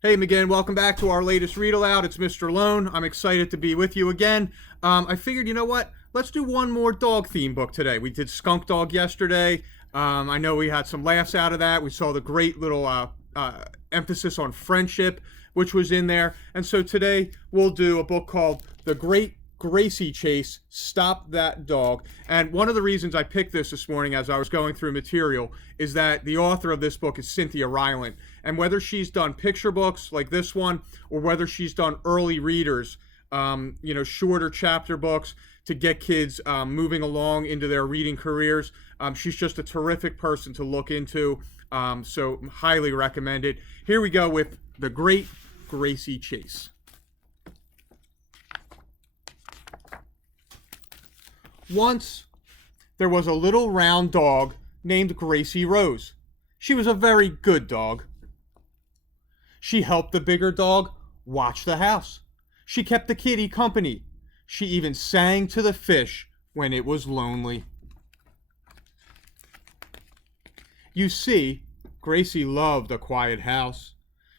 Hey, again, welcome back to our latest read aloud. It's Mr. Lohn. I'm excited to be with you again. I figured, you know what? Let's do one more dog theme book today. We did Skunk Dog yesterday. I know we had some laughs out of that. We saw the great little emphasis on friendship, which was in there. And so today we'll do a book called The Great Gracie Chase, Stop That Dog. And one of the reasons I picked this morning as I was going through material is that the author of this book is Cynthia Rylant. And whether she's done picture books like this one or whether she's done early readers, shorter chapter books to get kids moving along into their reading careers, she's just a terrific person to look into. So highly recommend it. Here we go with The Great Gracie Chase. Once, there was a little round dog named Gracie Rose. She was a very good dog. She helped the bigger dog watch the house. She kept the kitty company. She even sang to the fish when it was lonely. You see, Gracie loved a quiet house.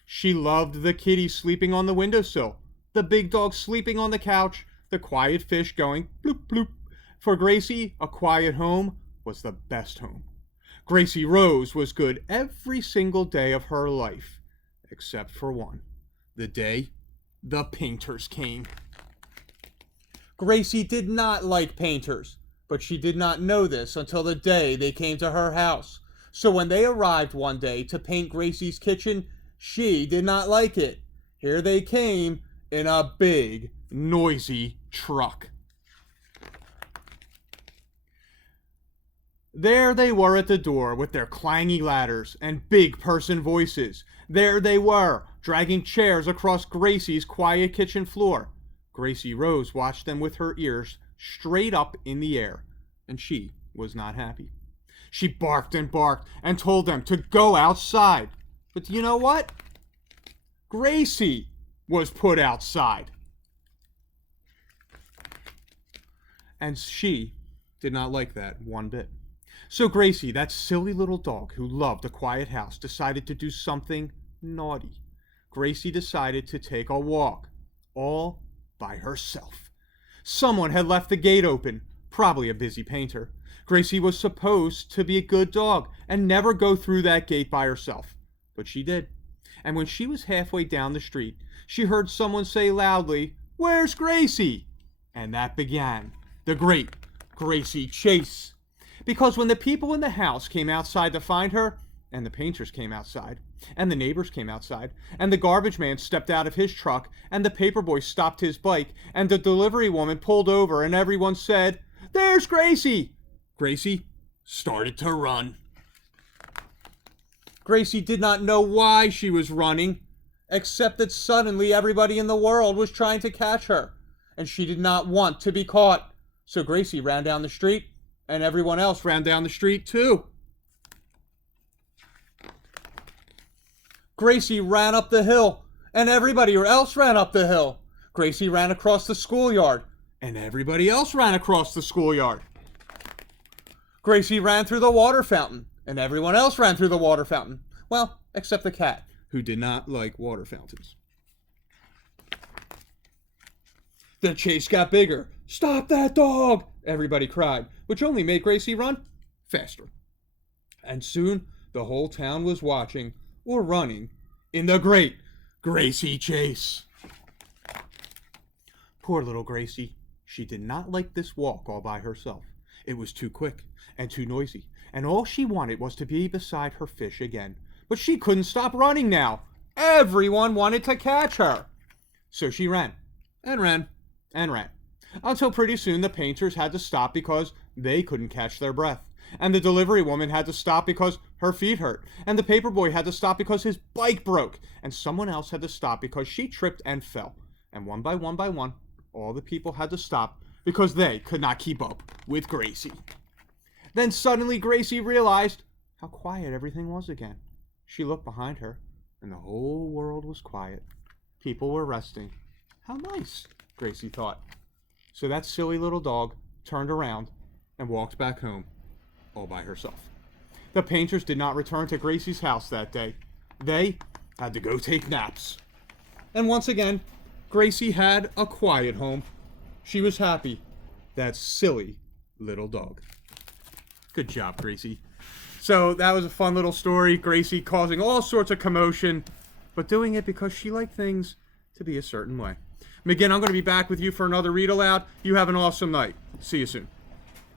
She loved the kitty sleeping on the windowsill, the big dog sleeping on the couch, the quiet fish going bloop bloop. For Gracie, a quiet home was the best home. Gracie Rose was good every single day of her life, except for one, the day the painters came. Gracie did not like painters, but she did not know this until the day they came to her house. So when they arrived one day to paint Gracie's kitchen, she did not like it. Here they came in a big, noisy truck. There they were at the door with their clangy ladders and big person voices. There they were, dragging chairs across Gracie's quiet kitchen floor. Gracie Rose watched them with her ears straight up in the air, and she was not happy. She barked and told them to go outside. But you know what? Gracie was put outside. And she did not like that one bit. So Gracie, that silly little dog who loved a quiet house, decided to do something naughty. Gracie decided to take a walk, all by herself. Someone had left the gate open, probably a busy painter. Gracie was supposed to be a good dog and never go through that gate by herself. But she did. And when she was halfway down the street, she heard someone say loudly, "Where's Gracie?" And that began the Great Gracie Chase. Because when the people in the house came outside to find her, and the painters came outside, and the neighbors came outside, and the garbage man stepped out of his truck, and the paperboy stopped his bike, and the delivery woman pulled over, and everyone said, "There's Gracie!" Gracie started to run. Gracie did not know why she was running, except that suddenly everybody in the world was trying to catch her, and she did not want to be caught. So Gracie ran down the street, and everyone else ran down the street too. Gracie ran up the hill, and everybody else ran up the hill. Gracie ran across the schoolyard, and everybody else ran across the schoolyard. Gracie ran through the water fountain, and everyone else ran through the water fountain. Well, except the cat, who did not like water fountains. The chase got bigger. "Stop that dog!" everybody cried, which only made Gracie run faster. And soon the whole town was watching, or running, in the Great Gracie Chase. Poor little Gracie. She did not like this walk all by herself. It was too quick and too noisy, and all she wanted was to be beside her fish again. But she couldn't stop running now. Everyone wanted to catch her. So she ran, and ran, and ran, until pretty soon the painters had to stop because they couldn't catch their breath. And the delivery woman had to stop because her feet hurt. And the paperboy had to stop because his bike broke. And someone else had to stop because she tripped and fell. And one by one, all the people had to stop because they could not keep up with Gracie. Then suddenly Gracie realized how quiet everything was again. She looked behind her, and the whole world was quiet. People were resting. How nice, Gracie thought. So that silly little dog turned around and walked back home, all by herself. The painters did not return to Gracie's house that day. They had to go take naps. And once again, Gracie had a quiet home. She was happy. That silly little dog. Good job, Gracie. So that was a fun little story. Gracie causing all sorts of commotion, but doing it because she liked things to be a certain way. McGinn, I'm going to be back with you for another read aloud. You have an awesome night. See you soon.